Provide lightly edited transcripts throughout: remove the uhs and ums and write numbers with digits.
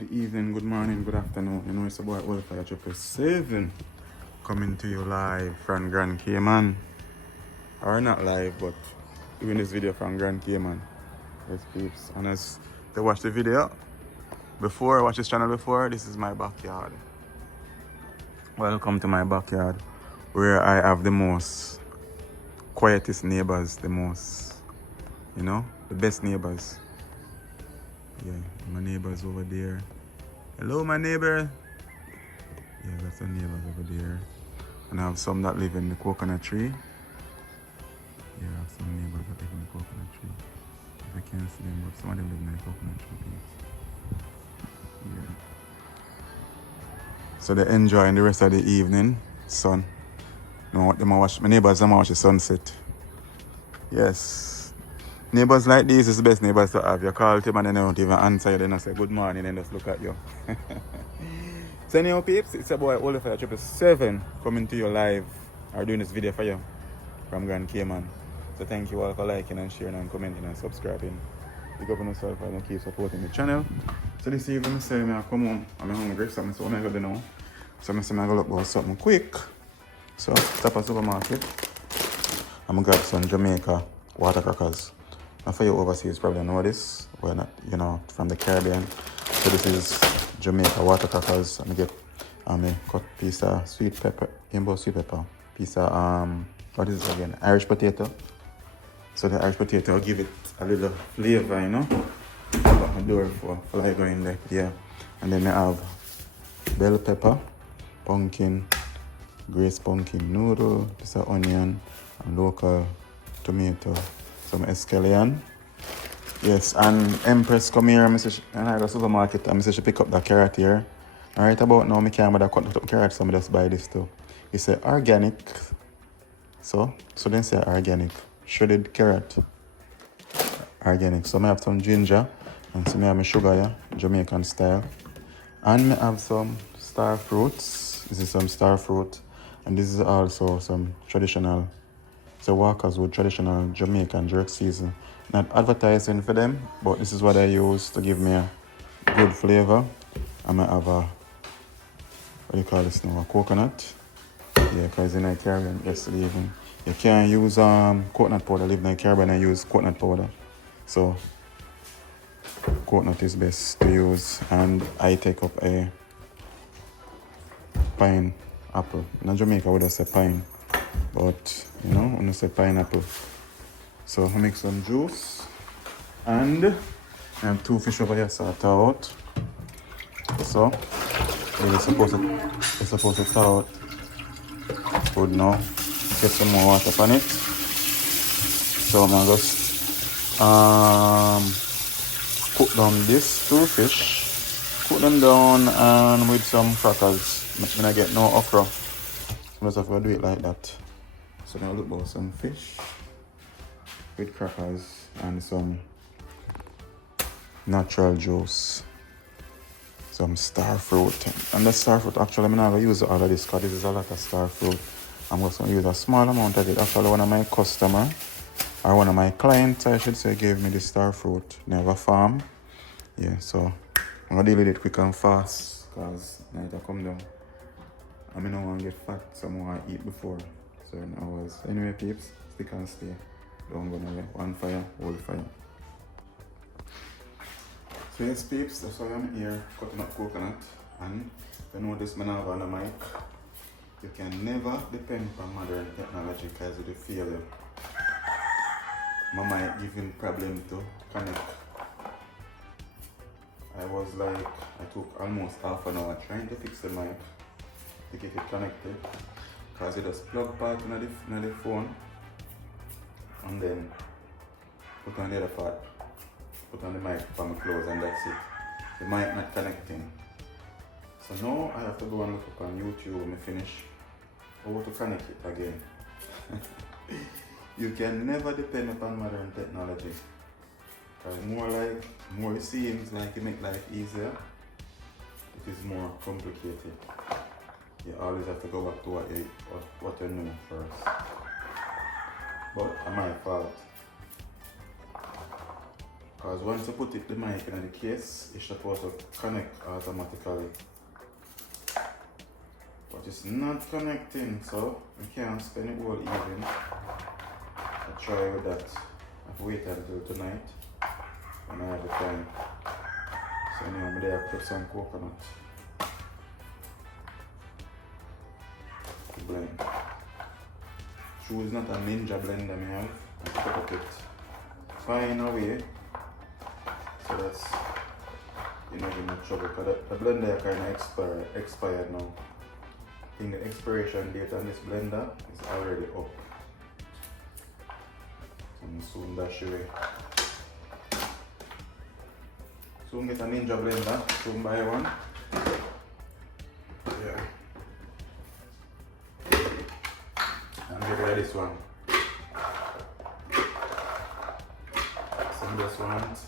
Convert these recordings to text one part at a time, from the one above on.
Good evening, good morning, good afternoon. You know it's about Wildfire 777 coming to you live from Grand Cayman. Or not live, but doing this video from Grand Cayman. Yes, peeps. And as they watch the video before, watch this channel before, this is my backyard. Welcome to my backyard, where I have the most quietest neighbors, the best neighbors. Yeah, my neighbors over there. Hello, my neighbor. Yeah, got some neighbors over there. And I have some that live in the coconut tree. Yeah, I have some neighbors that live in the coconut tree. If I can't see them, but some of them live in the coconut tree. Yeah. So they're enjoying the rest of the evening, sun. My neighbors, them watch the sunset. Yes. Neighbors like these is the best neighbors to have. You call them and they don't even answer you. They don't say good morning and just look at you. So anyhow, peeps, it's your boy Wildfire 777 coming to you live or doing this video for you from Grand Cayman. So thank you all for liking and sharing and commenting and subscribing. Big up on yourself and keep supporting the channel. So this evening I say I come home, I'm hungry, so I'm going to go now. So I'm going to look for something quick. So stop at supermarket. I'm going to grab some Jamaican water crackers. And for you overseas probably know this. We're not, from the Caribbean. So this is Jamaica water crackers. I'm get cut piece of sweet pepper, rainbow sweet pepper. Piece of what is it again? Irish potato. So the Irish potato will give it a little flavor, I'm doing for like going there. Yeah. And then I have bell pepper, pumpkin, grace pumpkin noodle, this is onion, and local tomato, some escallion. Yes, and Empress come here and I go to the supermarket and I say she pick up the carrot here. Alright about now I can't bother cut up carrot, so I just buy this too. It say organic. So then say organic. Shredded carrot. Organic. So I have some ginger and so I have my sugar, yeah, Jamaican style. And I have some star fruits. This is some star fruit. And this is also some traditional, so Walker's Wood traditional Jamaican jerk season. Not advertising for them, but this is what I use to give me a good flavor. I might have a, what do you call this now, a coconut. Yeah, because in the Caribbean, yesterday even, you can't use coconut powder. Live in the Caribbean and use coconut powder. So, coconut is best to use. And I take up a pineapple. In Jamaica, we just say pine. But, when you say pineapple. So I make some juice. And I have 2 fish over here sort out. So you're supposed to thaw out good now. Get some more water on it. So I'm gonna just cook down these 2 fish. Cook them down and with some crackers. When I get no okra. So I just have to do it like that. So now look about some fish with crackers and some natural juice. Some star fruit. And the star fruit, actually, I'm not going to use all of this because this is a lot of star fruit. I'm just going to use a small amount of it. Actually, one of my customers, or one of my clients, I should say, gave me the star fruit. They have a farm. Yeah, so I'm going to deal with it quick and fast because night I come down. I don't want to get fat, so I want to eat before certain hours. Anyway, peeps, stick and stay. Don't go nowhere. One fire, hold fire. So yes, peeps, that's why I'm here cutting up coconut. And you notice I have on the mic. You can never depend on modern technology because it will fail you. My mic giving problem to connect. I took almost half an hour trying to fix the mic to get it connected. Because it just plug part in the phone. And then put on the other part, put on the mic from close and that's it. The mic not connecting. So now I have to go and look up on YouTube when I finish how to connect it again. You can never depend upon modern technology. Because more it seems like it makes life easier, it is more complicated. You always have to go back to what you know first. But it's my fault. Because once you put the mic in the case, it's supposed to connect automatically. But it's not connecting, so we can't spend it all evening. I'll try with that. I've waited until tonight when I have the time. So anyway, I'm there to put some coconut to blend. Choose not a ninja blender I have, and cut up it fine away. So that's, you know, you're not trouble, because the blender kind of expired now. I think the expiration date on this blender is already up. So I'm soon dash away. Soon get a ninja blender, soon buy one. Yeah. And get rid of this one. Some just want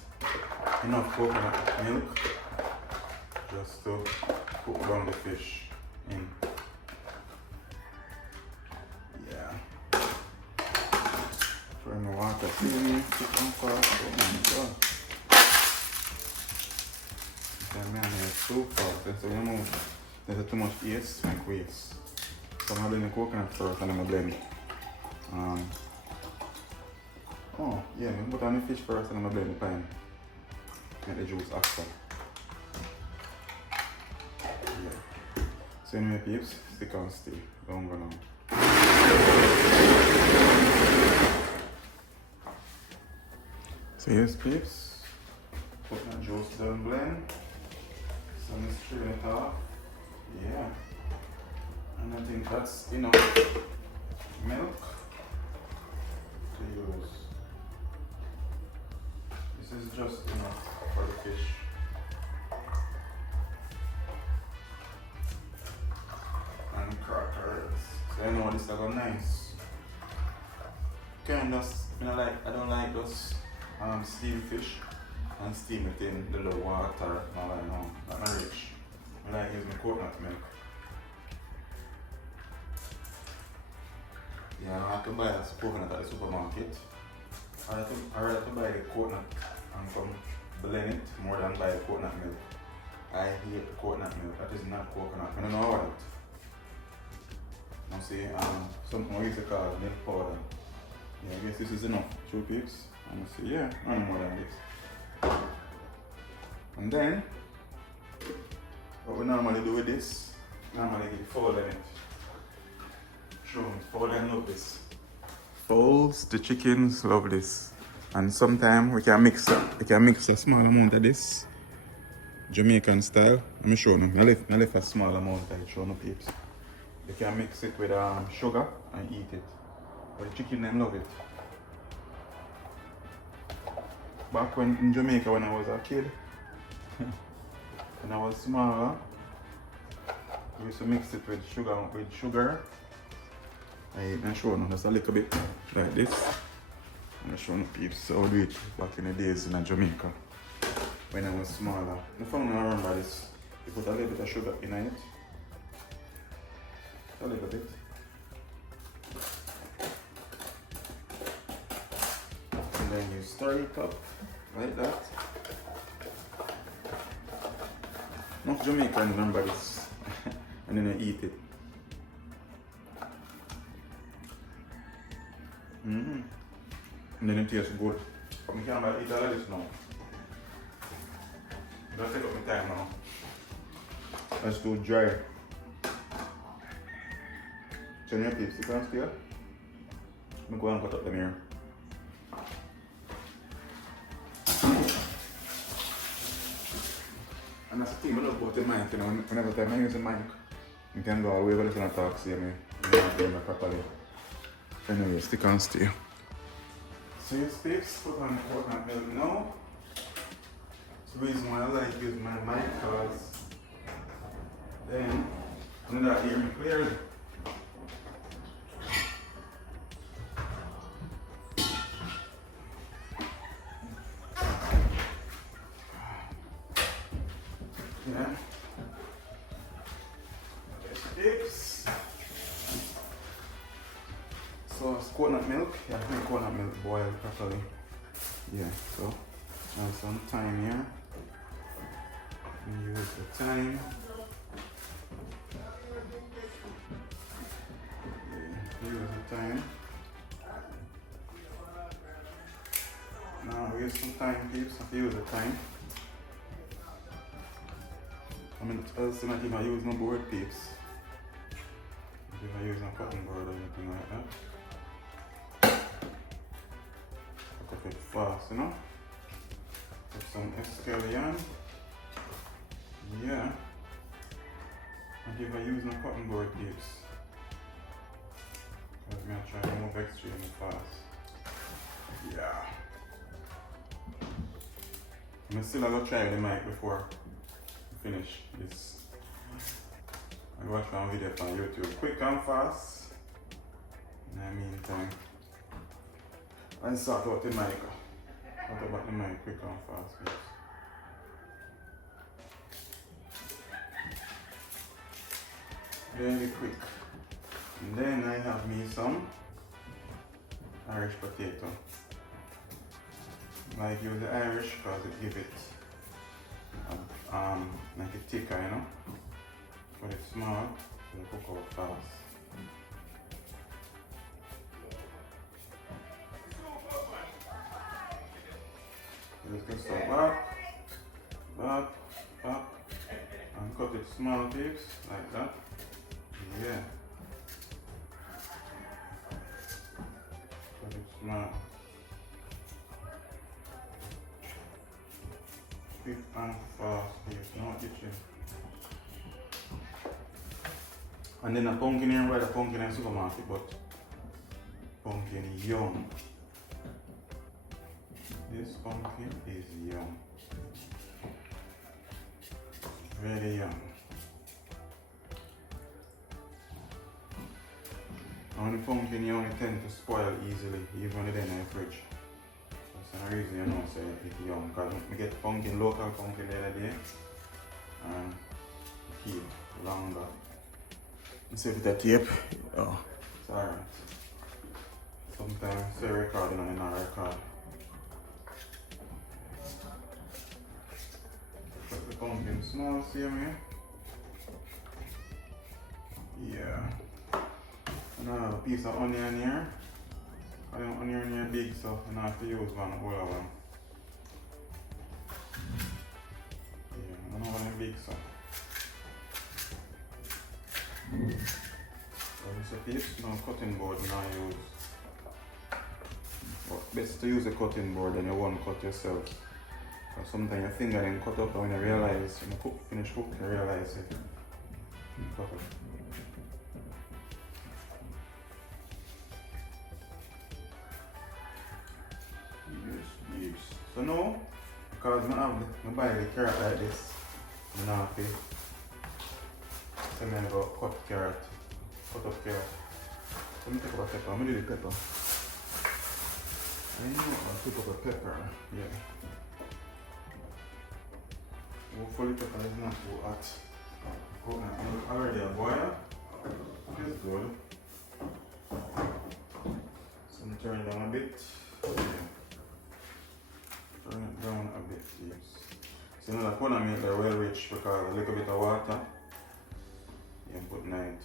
enough coconut milk just to cook down the fish in. Yeah. Try my water clean, chicken fast. Oh my god. Okay, man, it's so fast. So you know, there's too much ice and waste. So I'm gonna blend the coconut first and then I'm gonna blend. Oh yeah, I'm gonna put on the fish first and I'm gonna blend the pine. Make the juice after. Yeah. So anyway peeps, stick and stay. Don't go now. So yes peeps, put my juice down blend. So I'm just strain it off. Yeah. And I think that's enough milk to use. This is just enough for the fish. And crackers. So I know this is going nice. Kind of, I don't like those steamed fish and steam it in the little water. No, like no, not rich. I like using coconut milk. Yeah, I don't have to buy a coconut at the supermarket. I rather to buy the coconut and come blend it more than buy the coconut milk. I hate the coconut milk. That is not coconut. I don't know about it. Now see, something we used to call milk powder. Yeah, I guess this is enough. 2 peeps. And I see, yeah, I know more than this. And then, what we normally do with this, normally get fold in it. Fold and love this. Folds, the chickens love this. And sometimes we can mix a small amount of this. Jamaican style. I'm showing you. I left a small amount I show you peeps. You can mix it with sugar and eat it. But the chicken them love it. Back when in Jamaica when I was a kid, when I was smaller, we used to mix it with sugar. I'm showing you just a little bit like this. I'm showing you peeps how I do it back in the days in Jamaica when I was smaller. The fun I remember this, you put a little bit of sugar in it. A little bit. And then you stir it up like that. Most Jamaican remember this. And then you eat it. And then it tastes good. But I can't eat all of this now. Don't take up my time now. Let's do dry. So your peeps, you can still? I'm going to cut up the mirror. And that's the thing, I love about the mic, you know, whenever time I use the mic, you can go all the way when you talk, see me, you don't hear me properly. Anyway, stick and stay. So your peeps, put on the coconut milk now. It's the reason why I like using my mic, because then I'm not hearing clearly. Yeah. Peeps. So it's coconut milk. Yeah, make coconut milk boil properly. Yeah, so Have some thyme here. Use the thyme. Use the thyme. Now we use some thyme, peeps. Use the thyme. I mean, else not even use no board, peeps. If I use a cotton board or anything like that. Cook it fast, you know. Put some escallion. Yeah. And if I use no cotton board, peeps. Because I'm going to try to move extremely fast. Yeah. I'm still going to try the mic before I finish this. I watch one video on YouTube, quick and fast. In the meantime, I sort out the mic. What about the mic, quick and fast, please. Very quick. And then I have me some Irish potato. Like use the Irish because it give it like a thicker, you know. But it's small, so it cook out fast. Just go so back, and cut it small tips like that. Yeah. Cut it small. Quick and fast, tips, no itching. And then a pumpkin here, buy the pumpkin in the supermarket, but pumpkin young. This pumpkin is young. Very young. And when the pumpkin young, it tends to spoil easily, even when it's in the fridge. That's the reason you know say it's young. Because we get pumpkin, local pumpkin the other day, and keep longer. Let's see if it's a tape. Oh, it's alright. Sometimes say recording and not record. Put the pumpkin small, see me? Yeah. And I have a piece of onion here. I don't onion here big, so I don't have to use one whole one. Yeah, I don't want it big, so. So this a piece, no cutting board now I use. But best to use a cutting board than you won't cut yourself. Because sometimes your finger then cut up and when you realize, when you finish cooking, you realize it. Cut up. Yes. So now, because I buy the carrot like this, I'm not happy. So I'm going to go cut carrot. Cut up carrot. Let me take up a pepper. I'm going to do the pepper. I know I'll take up a pepper. Yeah. Hopefully pepper is not too hot. Coconut milk already a boil. Which is good. So I'm turn it down a bit. Yeah. Turn it down a bit, yes. So now the coconut milk are well rich because a little bit of water. You can put night.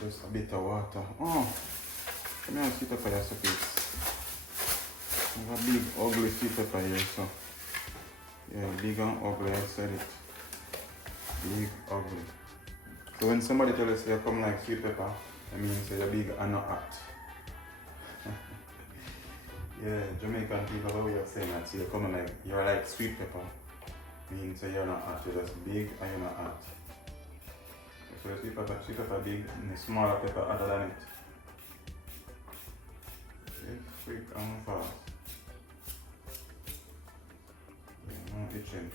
Just a bit of water. Oh! Let me have sweet pepper here, so please. I have a big ugly sweet pepper here, so. Yeah, big and ugly, I said it. Big, ugly. So when somebody tells you you come like sweet pepper, I mean say you're big and not hot. Yeah, Jamaican people have a way of saying that, so you're coming like, you're like sweet pepper. Means say you're not hot, you're just big and you're not hot. So the sweet pepper big and the smaller pepper other than it. It's quick and fast. Yeah, no itching.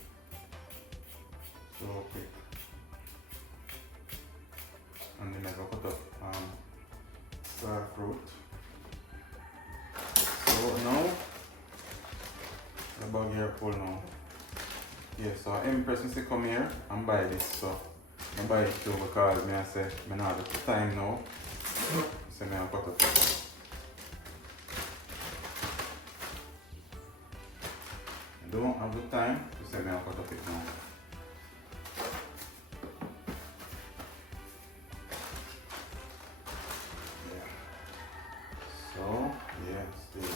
So quick. And then I go put up star fruit. So now the bag here full now. Yeah, so Empress needs to come here and buy this. So I buy it too because I say I not have the time now. So I put up. don't have the time to say me I'll cut up it now. Yeah. So, yeah, still.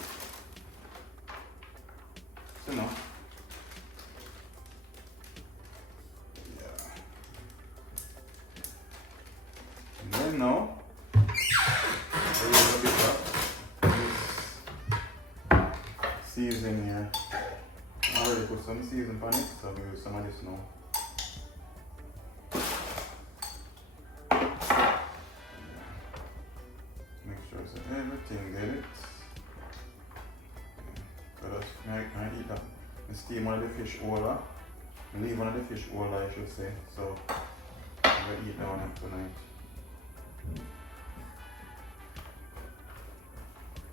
So now. Yeah. And then now, a little bit of this season here. I already put some season on it, so I'm use some of this now. Make sure so everything get it. So that's I eat that. I steam one of the fish over. I leave one of the fish over, I should say. So I'm gonna eat that one tonight.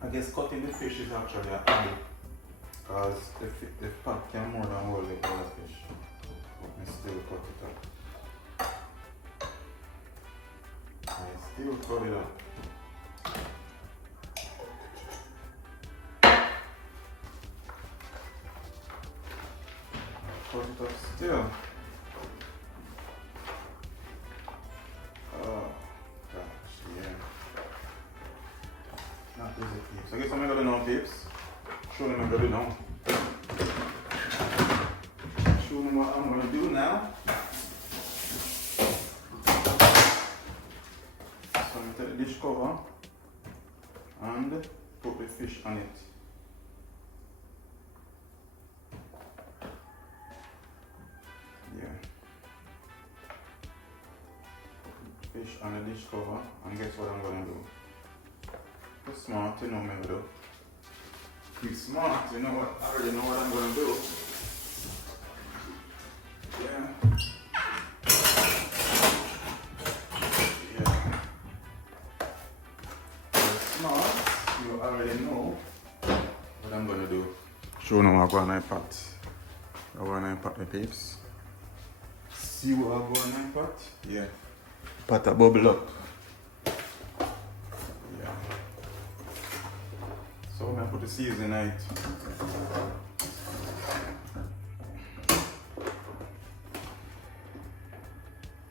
I guess cutting the fish is actually a hobby. Because the pot can more than hold the other fish. But I still cut it up. I still cut it up. Cut it up still. Oh gosh, yeah. Not easy, peeps. I guess I'm gonna do now, peeps. Show them what I'm gonna do now. Show them what I'm gonna do now. So I'm gonna take the dish cover and put the fish on it. Yeah. Fish on the dish cover, and guess what I'm gonna do? Be smart, you know me, though. Be smart, you know what? I already know what I'm gonna do. Yeah. Yeah. Be smart, you already know what I'm gonna do. Show them what I go on my pot. I go on my pot, my peeps. See what I go on my pot? Yeah. Pot a bubble up. Yeah. So I'm gonna put the seasoning on it.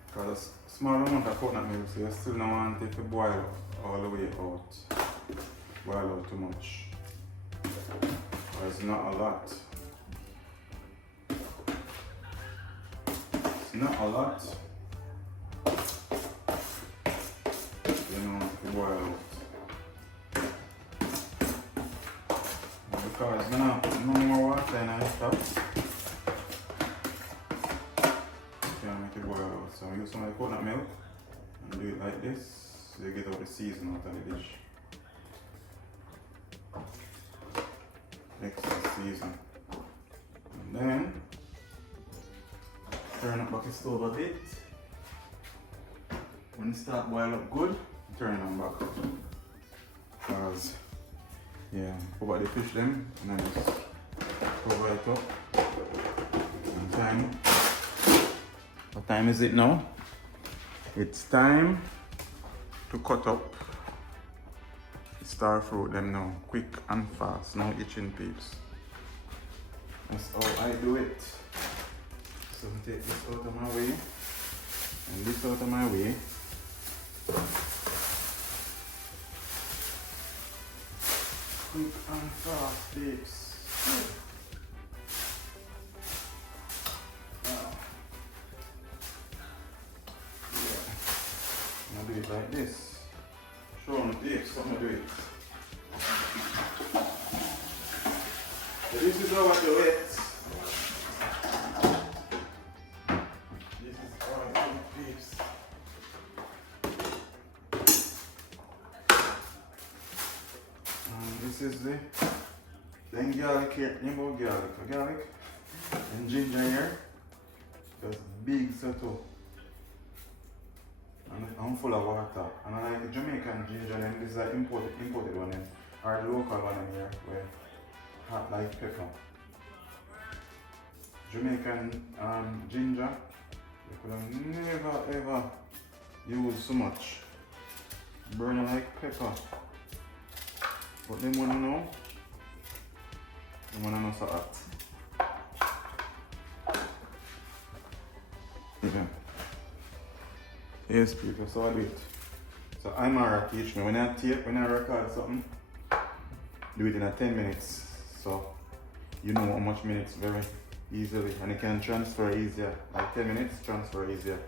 Because a small amount of coconut milk, so you still don't want it to boil all the way out. Boil out too much. It's not a lot. It's not a lot. You know, to boil out. Because I'm gonna put no more water in the top. Can't make it boil out. So I use some of the coconut milk and do it like this. So you get all the season out of the dish. Extra season. And then turn up back the stove a bit. When it start boil up good, turn them back up. Because yeah, over the fish them and then just cover it up. And time. What time is it now? It's time to cut up star fruit them now, quick and fast, no itching, peeps. That's how I do it. So take this out of my way and this out of my way. Quick and fast, peeps. Now, yeah. I'm gonna do it like this. Show them the peeps, I'm gonna do it. So this is how I do it. This is how I do it, peeps. And this is the then garlic here, about garlic and ginger here. Just big settle. And I'm full of water. And I like the Jamaican ginger, and this is an imported one, or the local one here, where hot like pepper. Jamaican ginger, you could have never ever used so much. Burn like pepper. But them wanna know so hot. Yeah. Yes, people, so I do it. So I'm Mara teach me when I record something, do it in 10 minutes. So you know how much minutes very easily, and you can transfer easier. Like 10 minutes, transfer easier.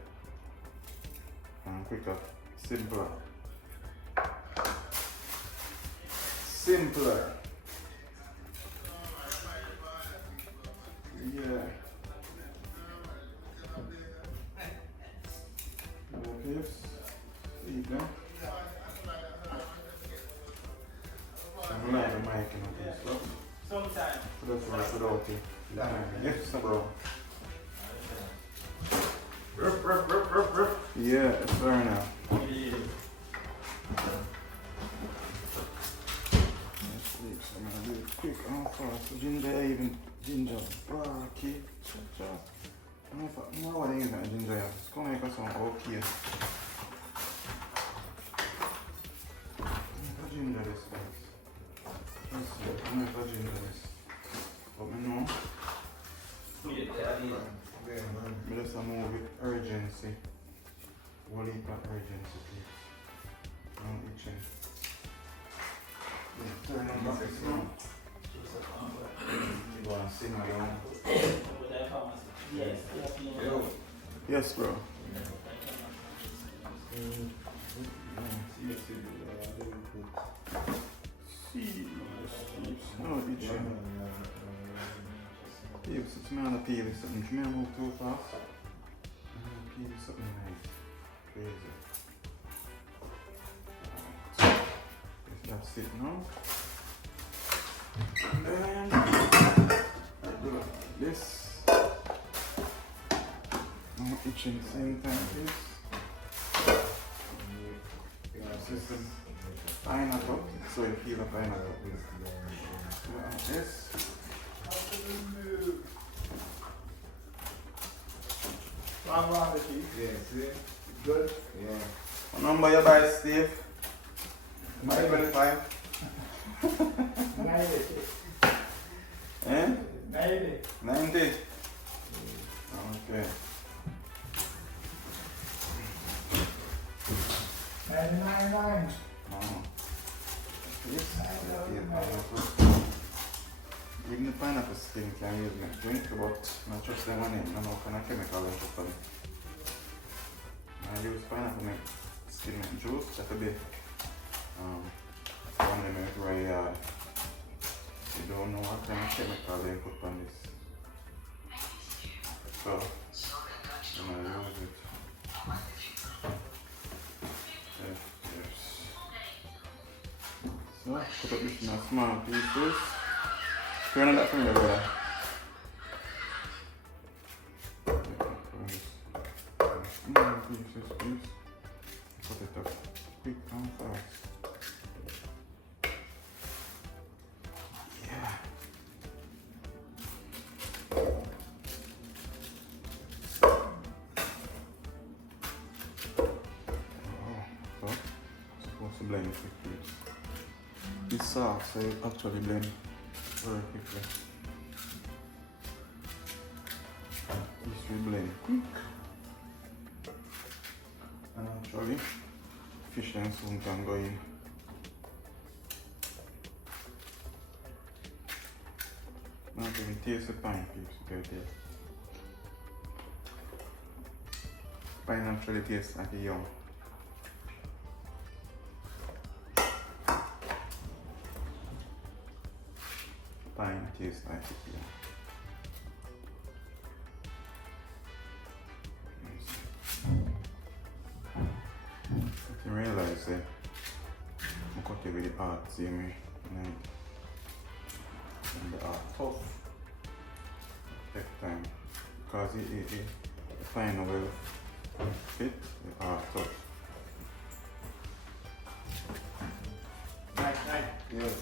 And quicker, simpler. Simpler. Yeah. Okay. There you go. I'm not the mic in this stuff. Sometimes. So that's right without it. Yes, bro. Yeah, it's fair now. I'm gonna do it quick and fast. Ginger, even ginger, barky. I don't know what it is, ginger. It's gonna make us sound okay. Ginger this, guys. Let's see, I'm gonna ginger this. But I know. I just move with urgency. One heap of urgency, please. I'm itching. Yeah, turn on this now. You want to sing along? Yes. Yes, bro. No, itching. Peeves, it's me on the peeves. Something me move too fast. Peeves, something nice. Crazy. That's it now. And then I do like this. I'm itching same time, please. System pineapple, so you feel the pineapple. Like this. Yes, good. Yeah. What number you buy, Steve? My 25. 90. Eh? 90. 90. Okay. 99. Oh. Yes. Pineapple. Even the pineapple skin can use in a drink, but not just them on it. No kind of chemical and stuff on it. I use pineapple make skin make juice. That could be one of them where you don't know what kind of chemical they put on this. So I'm gonna use it. Yes. So put up this in a small pieces. Turn on that for me, brother. Small pieces, please. Put it up quick and fast. Yeah. So supposed to blend it quickly. It's soft, so it actually blend very quickly. This will blend quick. And actually, fish and soon can go in. Now can taste the pine peeps right there. Pine actually tastes like a yum. Pine tastes like it, yeah. I realize that I'm cutting with the art, see me, and the art tough. Take time, because the pine will fit the art tough. Nice. Yes.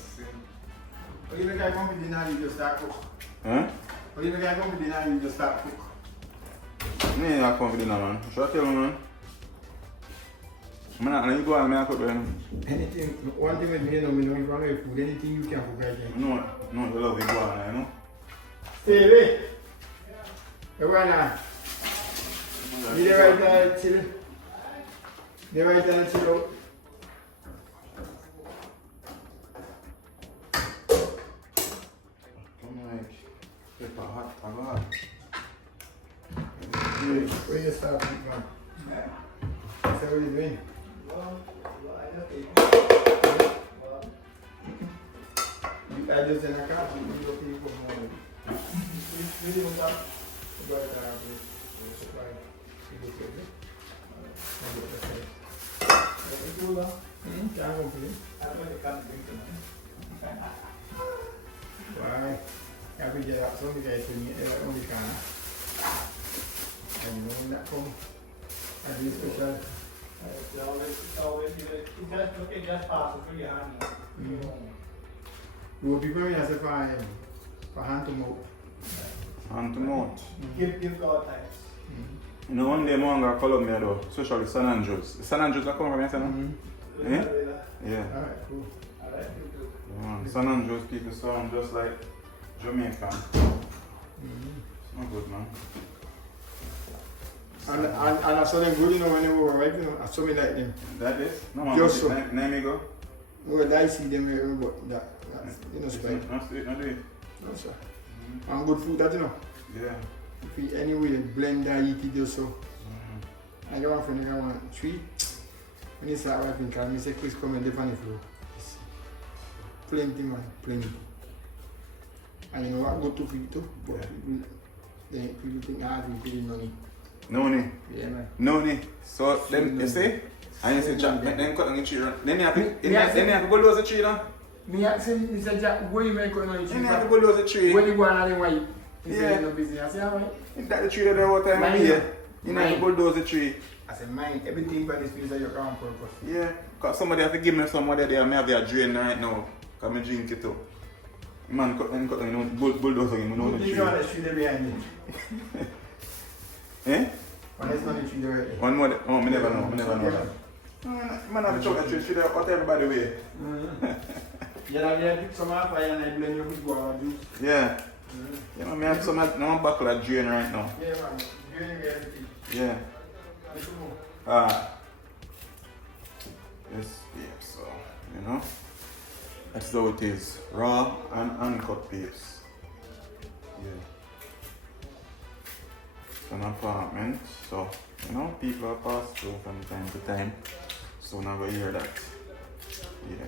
But you know, guy come for dinner, you just start cook. Huh? But you know, guy come for dinner, you just start cook. Me not come for dinner, man. Should I tell you, man? I'm not going to go and I cook, man. Anything, one thing with me, you know, if you want food, anything you can cook, I can. No, you love the guana, you know? Stay away. Everyone, Be the right hand chill. The right hand chill out. Come like pepper hot, a lot. Where you start with, man? So what are you doing? I just in a car, you go people more. Really want that? But supply. Can't complain. Why? Every day up, some guys will meet only can. And when that come, I do special. We will be very nice for hand to mouth. Hand to mouth. Give God thanks. You know, one day I'm going to Colombia though, especially San Andrews. San Andrews are coming from here, sir? Eh? Yeah. Alright, cool. Yeah, San Andrews people sound just like Jamaican. It's not good, man. And I saw them good, you know, when they were right, you know, I saw me like them. That is? No, man. Just so. Name go? Well, I see them here, but that's, you know, spike. Not do it. No, sir. And good food, that, you know. Yeah. If you anyway blend that, eat it just so. I got one friend, I got 3. When he start rapping, I say, Chris, come and live on the floor. Plenty, man, plenty. And you know what, good to feed too, but people think hard, we pay money. No need. Yeah, man. No need. So, them, you see? And you say, Jack, make them cut on the tree. Then you have to go lose the tree, no? Me ask him, he said, Jack, where you make on the tree? Then you have to go lose the tree. When you go on the white, he said, Yeah. no business. I said, alright. Is that the tree that all the time? Mine. Yeah. You have to Mine. bulldoze the tree. I said, mine, everything for this place is your own purpose. Yeah. Because somebody have to give me some there. I may have a drain right now. Because I drink it too. Man, cut on, you know, bulldoze again, you know the tree. You know the tree there behind it. Eh? When there's not a tree there. One more. Oh, I never know that. Man, have to chuck the tree there, what everybody way. Yeah, I pick some up and I blend you with guava juice. Yeah. You know, I have some buckle of drain right now. Yeah, man. Draining everything. Yeah. Yes, yeah, so, you know, that's how it is. Raw and uncut papes. Yeah. It's an apartment, so, you know, people are passed through from time to time. So now we hear that. Yeah.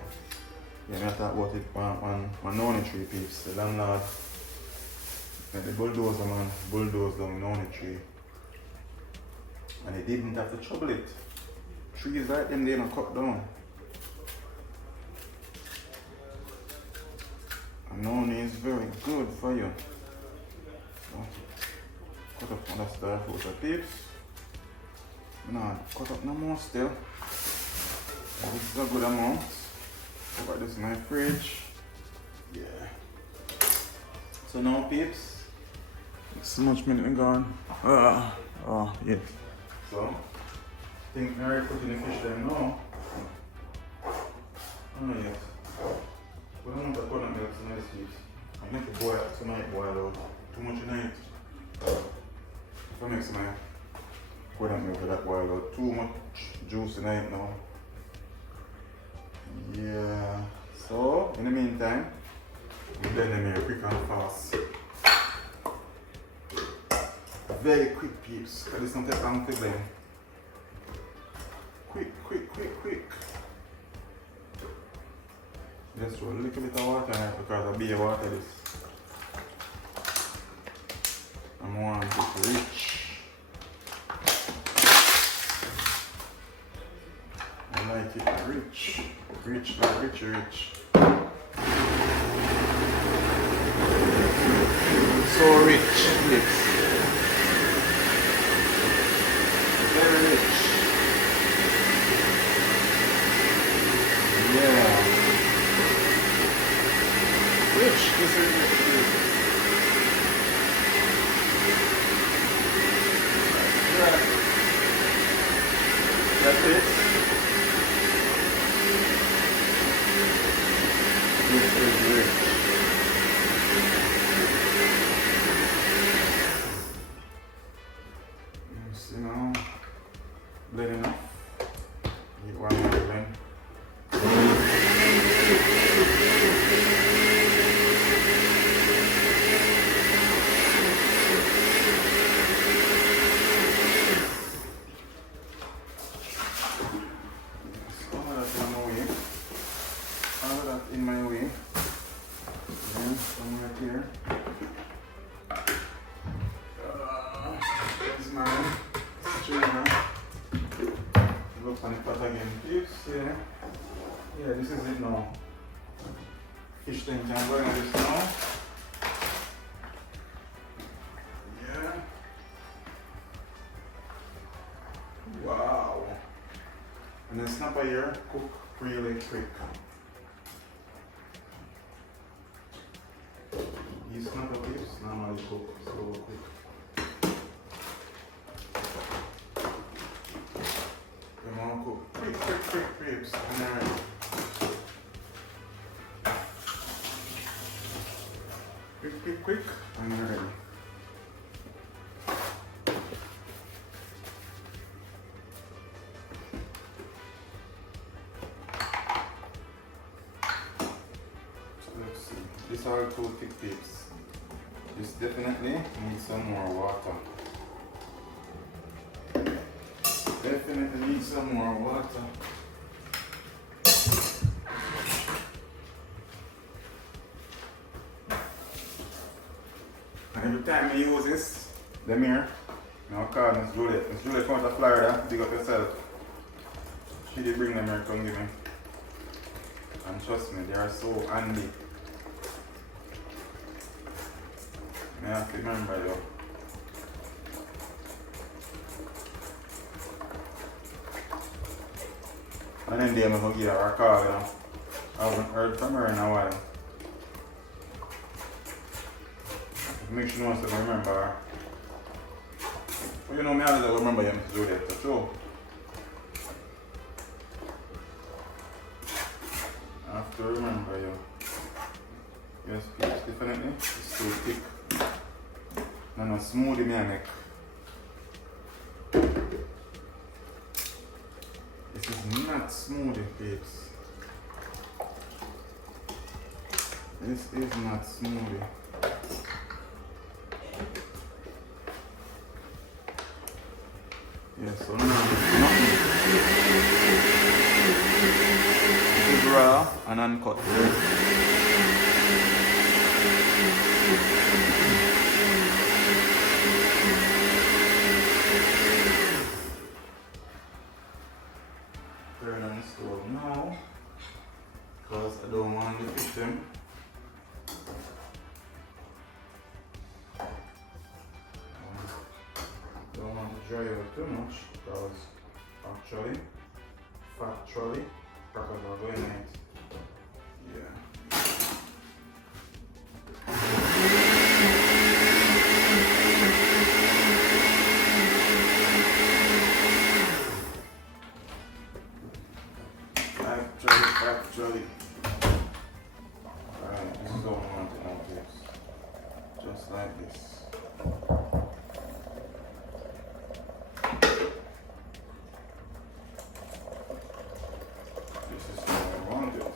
Yeah, I thought about it one noni tree peeps. The landlord, the bulldozer man, bulldozed down noni tree. And they didn't have to trouble it. Trees like them, they don't cut down. And noni is very good for you. So, cut up on the star fruit of peeps. No, cut up no more still. This is a good amount. Over this is my fridge. Yeah. So now peeps, so much minute gone. Oh yes. So I think I'm already cooking the fish there now. Oh yes. We don't want to put on milk tonight, peeps. I make the boil tonight boil out. Too much tonight. If I make some coconut milk for that boil out. Too much juice tonight now. Yeah, so in the meantime, we blend them here quick and fast. Very quick peeps, because this don't take long to blend. Quick. Just throw a little bit of water in it because I be a water this. I want it rich. I like it rich. Rich. So rich, yes. Very rich. Yeah. Rich, this is rich. Yeah. That's it. This is rich. Yes, you know. blend enough. Get one more blend. In my way, then come right here. This my strainer. Look on the pot again, please. Yeah, this is it now. Fish tank, I'm going at this now. Yeah. Wow. And then snapper here, cook really quick. These snapper pips normally cook so quick. You want to cook quick pips and then quick and you're ready. Let's see. These are 2 thick pips. This definitely needs some more water. Definitely needs some more water. And every time I use this, the mirror, I'll call Miss Juliet. Miss Juliet from Florida, big up yourself. She did bring the mirror, come give me. And trust me, they are so handy. I have to remember though. And then I'm going to give her a call, you know. I haven't heard from her in a while. Make sure she knows to remember her. But you know, me always remember you to do that, for sure. I have to remember you. Yes, please, definitely. It's too thick. And a smoothie me I make. This is not smoothie, peeps. This is not smoothie. Yes, so now this is raw and uncut. Turn on the stove now, because I don't want to cook them. Don't want to dry out too much, because factually, crackers are going in it. Yeah. Actually. Alright, this is all I want to know, please. Just like this. This is how I want it.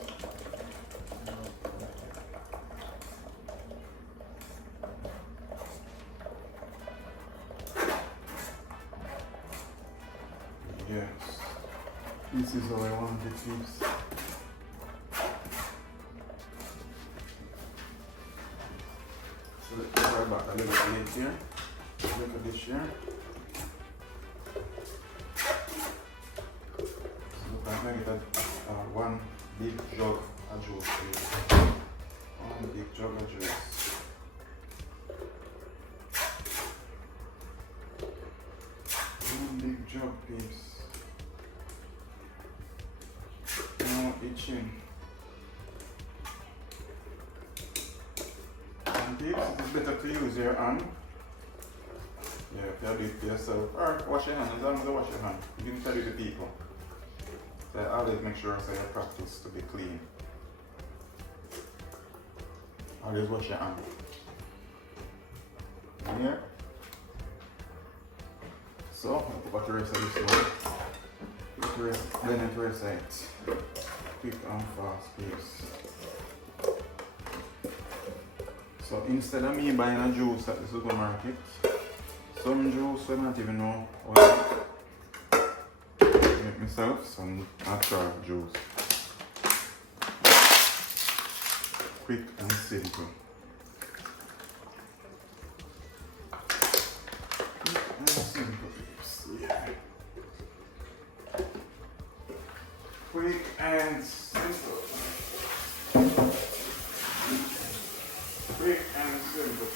Yes. This is how I want it, please. So let's go back a little bit here. Look at this here. So look at maybe that one big jug of juice. One big jug of juice. One big jug, peeps. No itching. Peeps, it is better to use your hand. Yeah, if you do it yourself. Or wash your hand, as long as you wash your hand. You can tell it to people. So I always make sure so you practice to be clean. Always wash your hand. Here. So, I'll put the rest of this away. blend it where it's like quick and fast pace. So instead of me buying a juice at the supermarket, some juice I don't even know what to make myself some natural juice. Quick and simple. Quick and simple, yeah. Quick and simple. Quick and simple.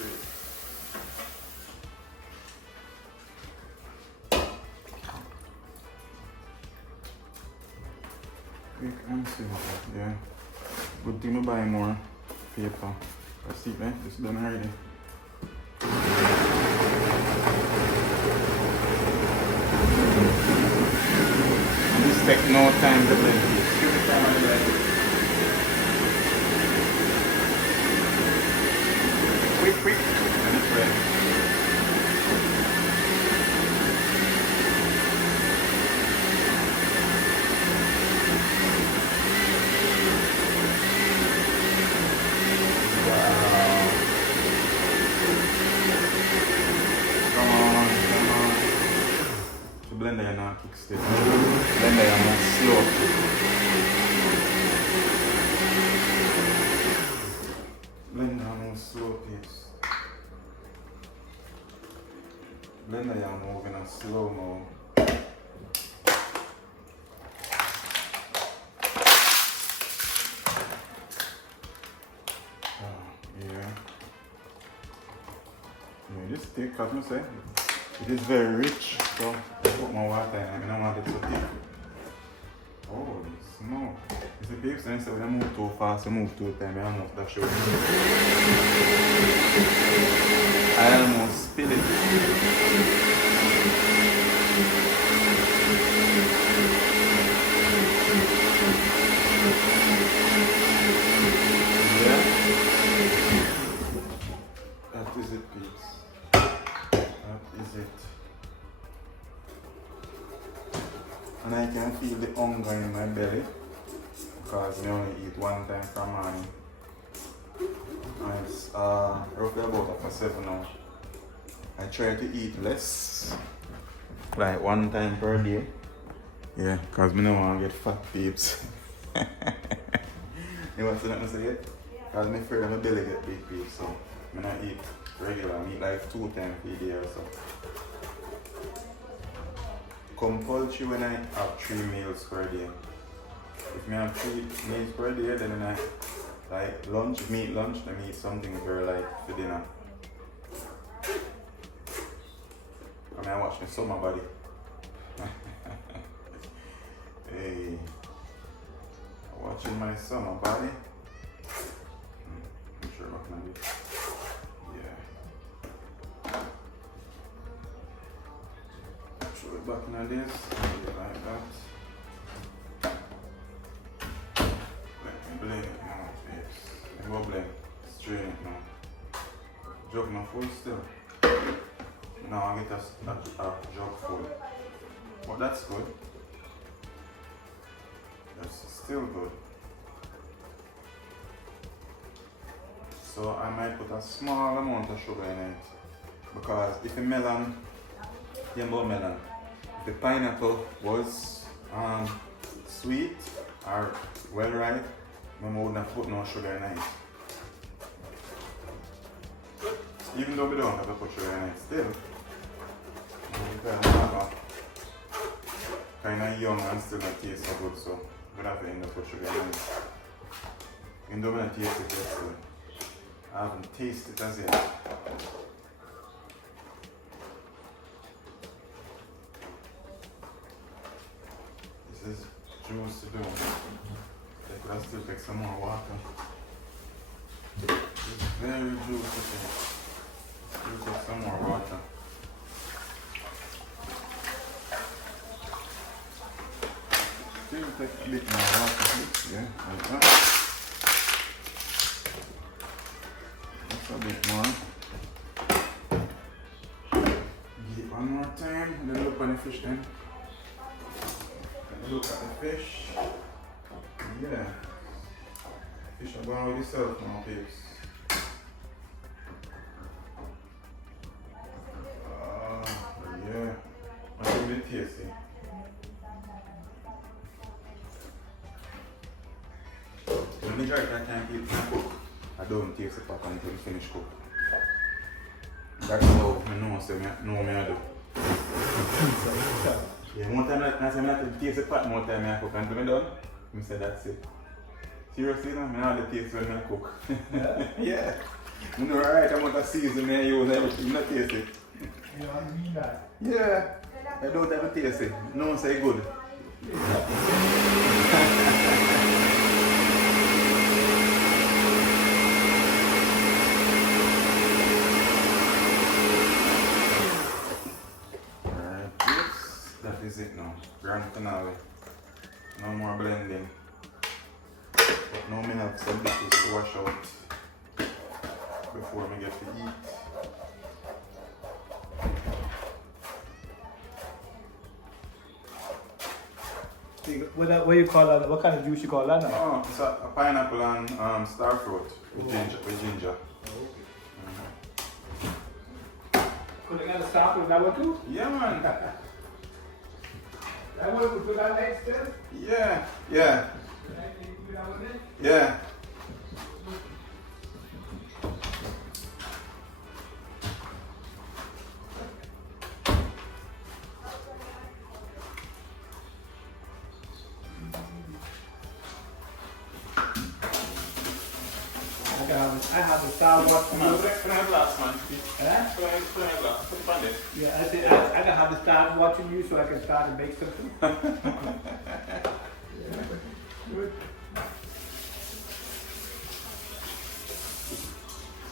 Quick and simple, yeah. Good thing to buy more paper. Let's see, man. It's done already. And this takes no time to blend. Quick, and it's ready. Blender you're not quick step. Blender you're not slow. Blender you're more slow pace. Blender you're moving in slow mode. Yeah. This thick, as I say, it is very rich, so I put more water in it. I don't want it so thick. Oh, smoke. It's a big sense that when I move too fast, I move too time, I almost dash out. I almost spill it. Yeah. That is it, peeps. That is it. And I can feel the hunger in my belly because I only eat one time per morning. And it's roughly about after 7 now. I try to eat less, like one time per day. Yeah, because I don't want to get fat, peeps. You want to say nothing to say it? Because I'm afraid my belly get big, peeps, so I don't eat regular. I eat like 2 times per day or so. Compulsory when I have 3 meals per day. If I have 3 meals per day, then I like lunch, meat lunch, then I eat something very light for dinner. I mean, I watch my summer body. Hey, watching my summer body. I'm sure what can I do. Throw it back in this, like that. Let me blend it now, babes. Let me go blend, strain it now. Jug now full still. Now I get a jug full. But that's good. That's still good. So I might put a small amount of sugar in it. Because if a melon, yellow melon, if the pineapple was sweet or well ripe, Mama wouldn't have put no sugar in it. Even though we don't have to put sugar in it still, kind of young and still not taste so good, so we have to end up with sugar in it. Even though we don't taste it yet, so I haven't tasted it as yet. This is juice to do. I could still take some more water. It's very juicy. Still take some more water. Still take a bit more water, please. Yeah, like that. Just a bit more. Give it one more time, and then look on the fish then. Look at the fish. Yeah. Fish are going with yourself now, babes. Yeah. I think it's tasty. The majority of the time people cook, I don't taste the pot until you finish cook. That's how I know so I know me I do. Yeah, more time I say I have to taste the pot, more time I cook until I'm done. I say that's it. Seriously, no? I have the taste when I cook. Yeah. You know, right amount of season I use, everything, not taste it. You know, I mean that. Yeah. I don't have to taste it. No one say good. Alright, yes, that is it now. Grand finale. No more blending. But now I have some dishes to wash out before I get to eat. What do you call that? What kind of juice you call that now? Oh, it's a pineapple and star fruit with ginger. Could I get a sample of that one too? Yeah, man. That one would do that next then? Yeah. Yeah. I have the style watch Come on, put it in a glass, man. Huh? Put it in a glass. Put it on this. Yeah, I said I gotta have to start watching you so I can start to make something. Good.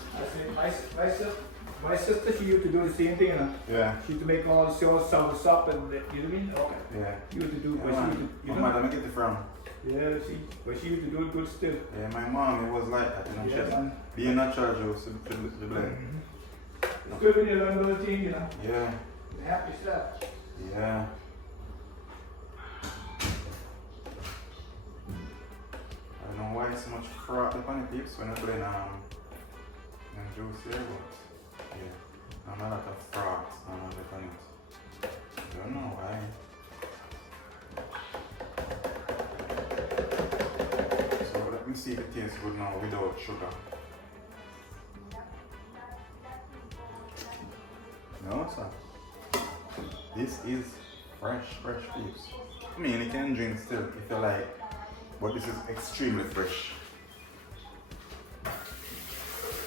I said my sister, she used to do the same thing, you know. Yeah. She used to make all the sauce, sour soup, and you know what I mean? Okay. Yeah. You used to do, Yeah, but she man. used to, you What know. mother get it from? Yeah, but she used to do it good still. Yeah, my mom, it was like that, you know. Yeah, man. Being a charge of the blend. It's good when you learn those things, you know. Yeah. You help yourself. Yeah. I don't know why so much froth upon the peeps when I blend juice here, but yeah, I'm a lot of froth upon it. I don't know why. So let me see if it tastes good now without sugar. No, sir. This is fresh peeps. I mean, you can drink still if you like, but this is extremely fresh.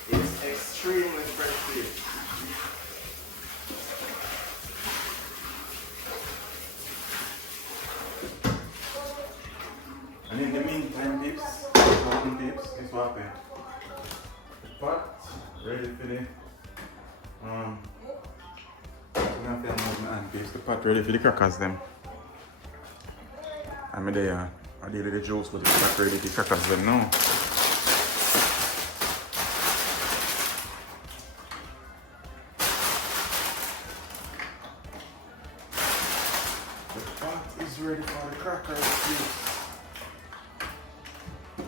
It's extremely fresh peeps. And in the meantime, peeps, it's what happened. The pot ready for the the pot ready for the crackers them. I'm there. I did the juice for the pot ready for the crackers them now. The pot is ready for the crackers. So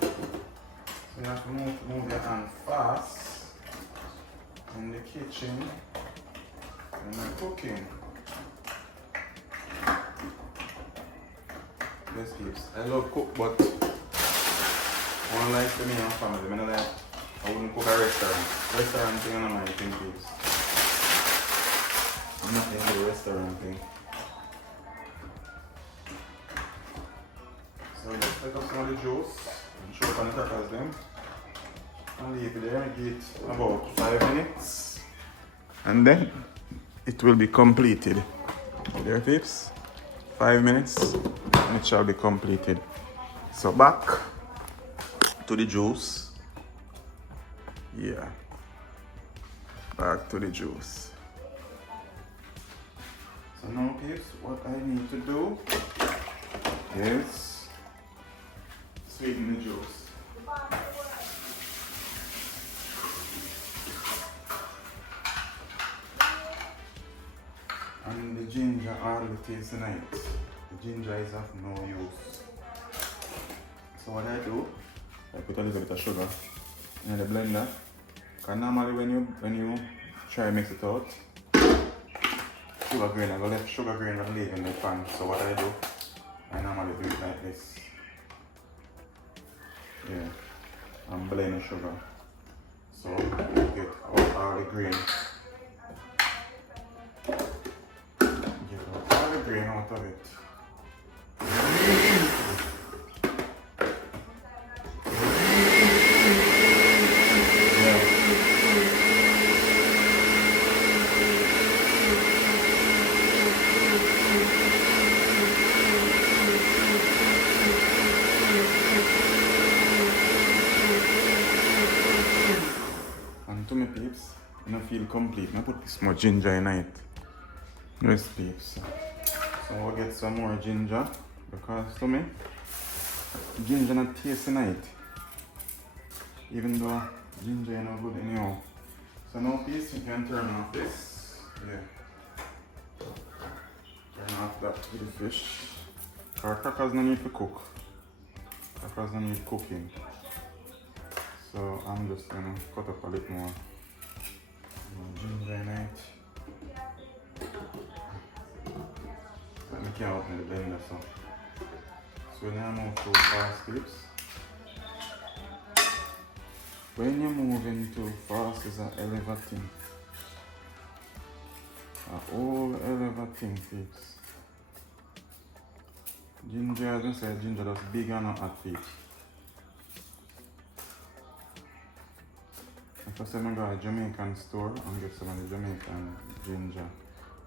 you have to move your hand fast in the kitchen and I'm cooking. Yes, peeps. I love cook, but I don't like the me and family. I wouldn't cook a restaurant. Restaurant thing on my thing, peeps. I'm not into the restaurant thing. So just take up some of the juice and show up on the crackers them. And leave it there and give it about 5 minutes. And then it will be completed. There, peeps. 5 minutes and it shall be completed. So back to the juice. Yeah. Back to the juice. So now, peeps, what I need to do is sweeten the juice. And the ginger all the taste tonight. The ginger is of no use. So what I do, I put a little bit of sugar in the blender. Because normally when you try to mix it out, sugar grain, I go left sugar grain and leave in the pan. So what I do, I normally do it like this. Yeah, I'm blending sugar. So get all the grain. Get all the grain out of it. And to me peeps, I don't feel complete. I put this more ginger in it. Yes peeps. So we'll get some more ginger because to me, ginger not taste in it. Even though ginger is not good anyhow. So now peeps, you can turn off this. Yeah. Turn off that with the fish. Our crackers no need to cook. Crackers no need cooking. So I'm just gonna cut up a little more ginger in it. Let me can't open the blender so. So when you move too fast clips. When you're moving too fast is an elevating. A whole elevating peeps. Ginger, as I said, ginger that's big and not hot feet. If I say I go to a Jamaican store and get some of the Jamaican ginger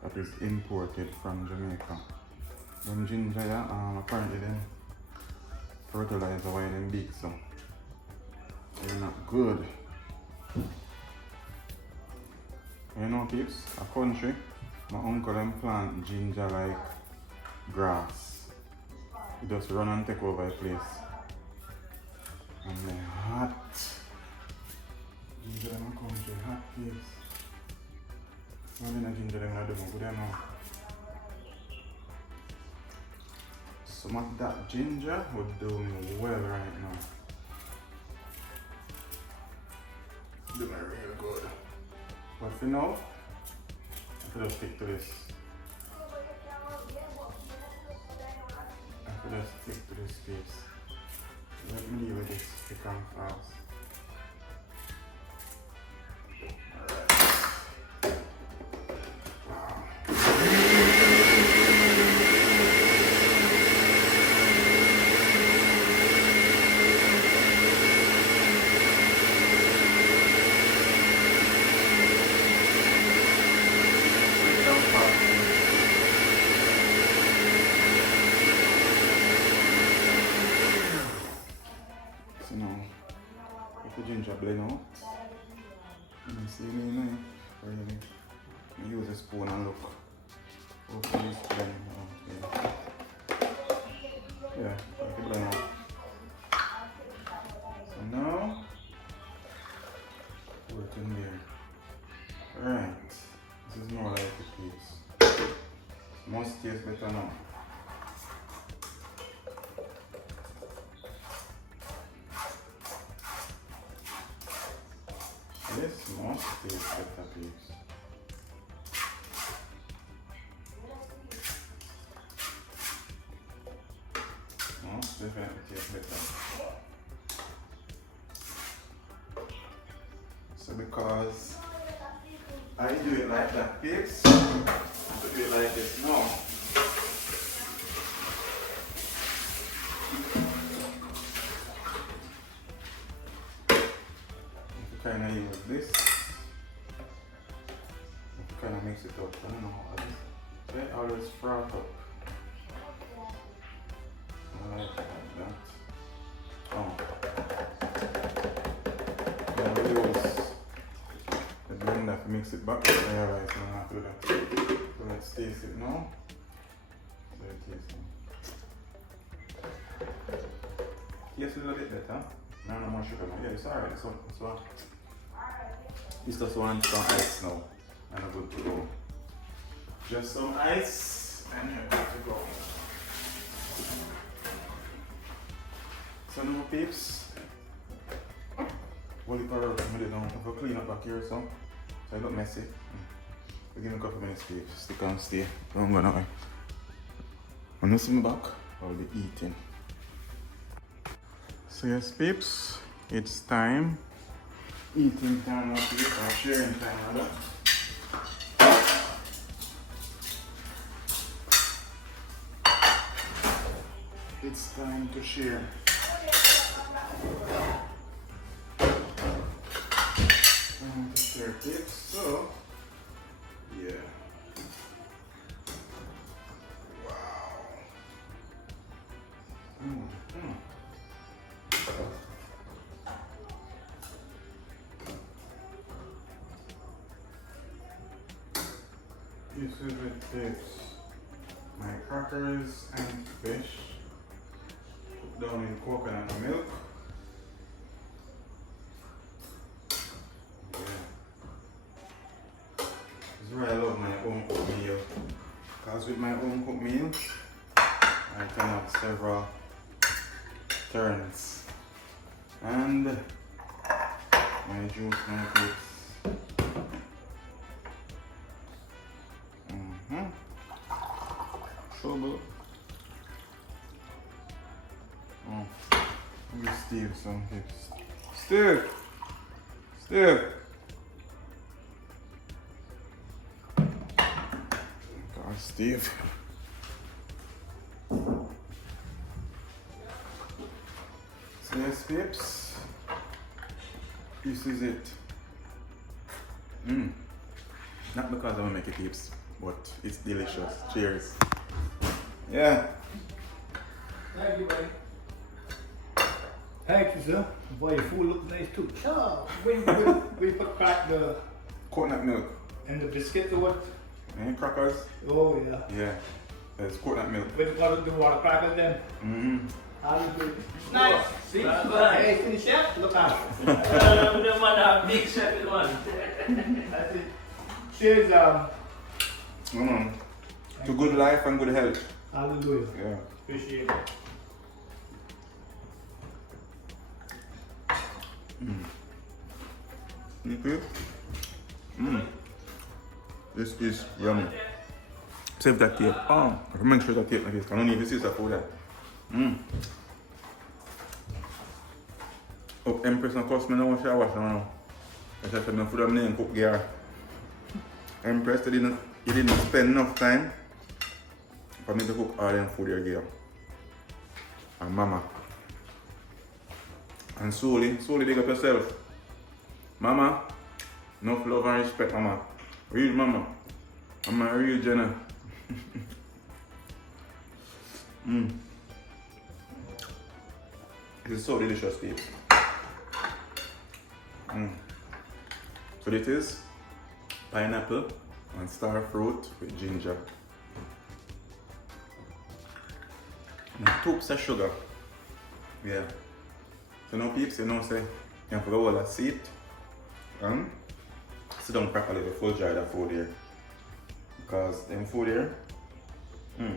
that is imported from Jamaica. Them ginger, yeah, apparently them fertilizer why them big, so they're not good. You know peeps, a country, my uncle them plant ginger like grass. He just run and take over a place. And they're hot. Ginger in my country, hot peeps. Well, in a ginger them I don't good know. Some of that ginger would do me well right now. Do me real good. But for now, I could just stick to this. I could just stick to this piece. Let me leave it this thick and fast. So now, if the ginger blend out, you see me now, really, I use a spoon and look. Hopefully it's blend out. Yeah, like it blend out. So now, put it in there. Alright, this is more like the piece. Must taste better now. This must taste better peeps. Must definitely taste better. So because I do it like that peeps, I do it like this now. Kind of use this, kind of mix it up. I don't know how it is. They always froth up. I like that. Oh. Then we use the blender to mix it back. I realize I don't have to do that. So let's taste it now. So it tastes now. Yes, it's a bit better. No more sugar. Yeah, it's alright. So it's just one some ice now, and I'm good to go. Just some ice, and you're good to go. peeps. Well, if I have to clean up back here so it look messy. We give me a couple minutes, peeps. Stick and stay. Don't go nowhere. When you see me back, I'll be eating. So yes, peeps, it's time. Eating time, or sharing time, rather. It's time to share. Time to share tips. So, yeah. Wow. This is it, tips. My crackers and fish. Down in coconut milk. Yeah. This is why I love my own cooked meal. Because with my own cooked meal, I can have several turns. And my juice, my cakes. So good. Give Steve some tips. Steve! Steve! God, Steve. So yes, peeps. This is it. Not because I want to make it tips, but it's delicious. Cheers. Yeah. Thank you, buddy. Thank you, sir. Boy, your food looks nice too. Oh, we put crack the Coconut milk. and the biscuit or what? And crackers. Oh yeah. Yeah. There's coconut milk. With the water crackers then. Nice. See? Hey, finish chef. Look out. The one big second one. That's it. Cheers. To good life and good health. Hallelujah. Yeah. Appreciate it. This is yummy. Save that tape. I can make sure that tape like this. I don't need this is a food. Oh, Empress and cost me no wash I wash now. I just said no food of name cook gear. Empress you didn't spend enough time for me to cook all them food here gear. And mama. And slowly dig up yourself. Mama, enough love and respect, mama. Real mama. I'm a real Jenna. This is so delicious, people. So this is pineapple and star fruit with ginger. And 2 sugar. Yeah. So now peeps, you know say, you have to go all that seed. Sit down properly before dry that food here. Because them food here, I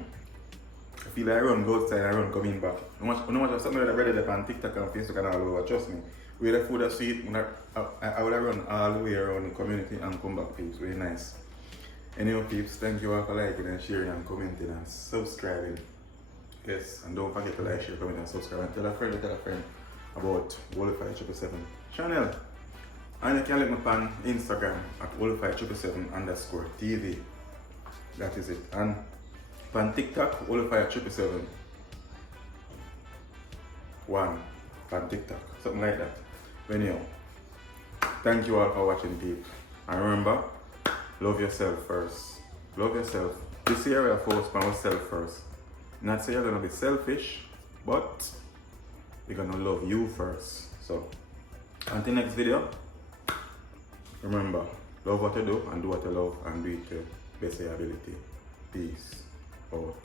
feel like I run go outside and I run coming back. No matter something that I read on TikTok and Facebook and all over, trust me. We the food that sweet, I would run all the way around the community and come back, peeps. Really nice. Anyway, peeps, thank you all for liking and sharing and commenting and subscribing. Yes, and don't forget to like, share, comment and subscribe and tell a friend about Wolfie777 channel. And you can let me on Instagram at Wolfie777_TV. That is it. And on TikTok, Wolfie777 1 on TikTok. Something like that. Anyhow, thank you all for watching, people. And remember, love yourself first. Love yourself. This year I focus on yourself first. Not say you're gonna be selfish, but you're gonna love you first. So, until next video, remember, love what you do and do what you love and do it to the best of your ability. Peace out.